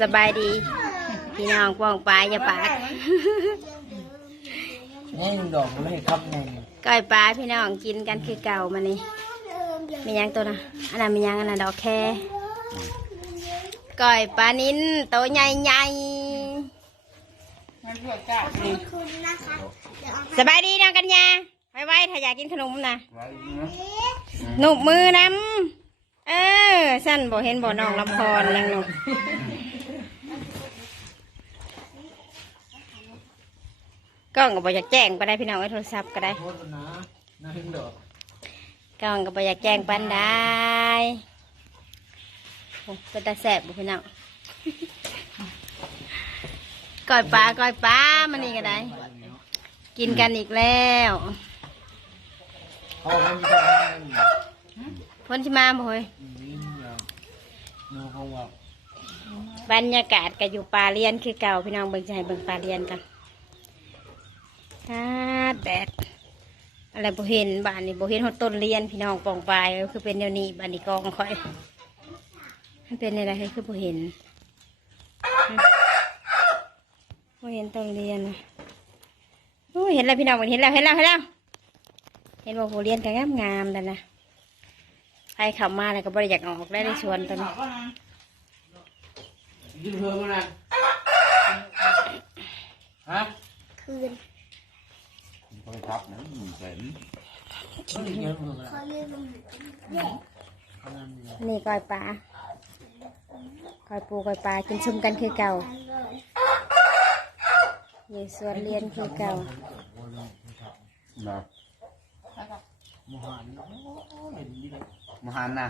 สบายดี พี่น้องป้องปลายอย่าปากนี่ดอกไม่ให้ครับไงก้อยปลาพี่น้องกินกันคือเก่ามานี่มีหยังตัวนะอันนั้นมีหยังอันนั้นดอกแค่ก้อยปลานิ้นโตวใหญ่ใหญ่คุณนะคะเดี๋ยวเอาๆสบายดีน้องกัญญาไว้ไว้ถ้าอยากกินขนมนะไว้นะหนุบมือน้ำ เออสั้นบ่เห็นบ่น้องลำพรยังหนุบกล้องก็บ่อยากแจ้งก็ได้พี่น้องไว้โทรศัพท์ก็ได้โทษนะน่าเห็นดอกกล้องก็บ่อยากแจ้งปันได้โอ้เป็นตาแสบบุพี่น้องก้อยปลาก้อยปลามันนี่ก็ได้ กินกันอีกแล้วเขาบอกว่ามีทางนั้ พ้นชิมาบ่เฮ้ยนี่อย่างนูเขาบรรยากาศก็อยู่ป่าเรียนคือเก่าพี่น้องเบิ่งใจเบิ่งป่าเรียนกันตาแดดอะไรบ่เห็นบ้านนี้บ่เห็นหดต้นเรียนพี่น้องปองปลายก็คือเป็นเดียวนี้บ้านนี้กองค่อยมันเป็นอะไรคือบ่เห็นบ่เห็นต้นเรียนโอ้เห็นแล้วพี่น้องเห็นแล้วเห็นแล้วเห็นแล้วเห็นว่าผู้เรียนก็งามงามๆแล้วนะ ใครเข้ามาแล้วก็บริอยากออกได้ในสวนตอนนี้ยืนเพื่อมานะฮะคืนต้องทับนะหนึ่งแสนเขาเรียกเยอะเพื่อมาเขาเรียกมันแย่เขานั่นเนี่ยนี่ก้อยปลาก้อยปูก้อยปลากินซุ่มกันคือเก่ากันเลยอยู่สวนเรียนคือเก่านะ มหันโอ้เห็นดีเลยมหันนะ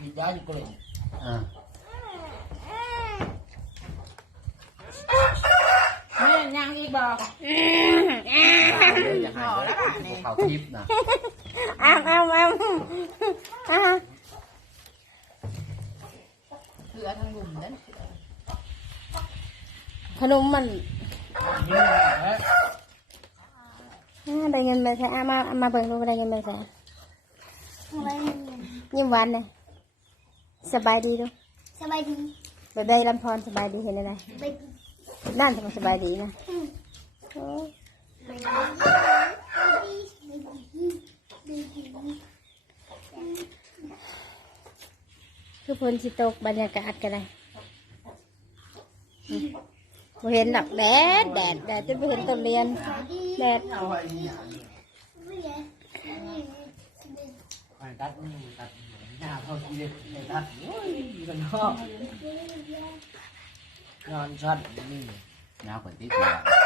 มีย้ายอยู่เกล่งอ่าแม่ยังอีกบอกจะหายแล้วเขาทิพย์นะอ้าวอ้าวอ้าวอ้าวเสือทางหลุมนั่นขนมมันนี่แหละอ่า ได้เงินไปใส่อามาเอามาเบิ่งดูได้เงินไปใส่เอาไว้ให้เงินยิ้มหวานเลยสบายดีดูสบายดีไปได้ลำพรสบายดีเห็นอะไรไปดีนั่นทำไมสบายดีนะอืมโอ้ไปดีไปดีไปดีไปดีคือพลสิตกบรรยากาศกันเลย บ่เห็นดอกแดดแดดแดดจนบ่เห็นต้นเรียนแดดเอาไว้นี่อย่างไม่ใช่นี่ไอ้ตัดนี่ตัดหน้าเขาทีเดียวไอ้ตัดโอ้ยกันชอบงานชัดนี่ยาวกว่าที่ตัว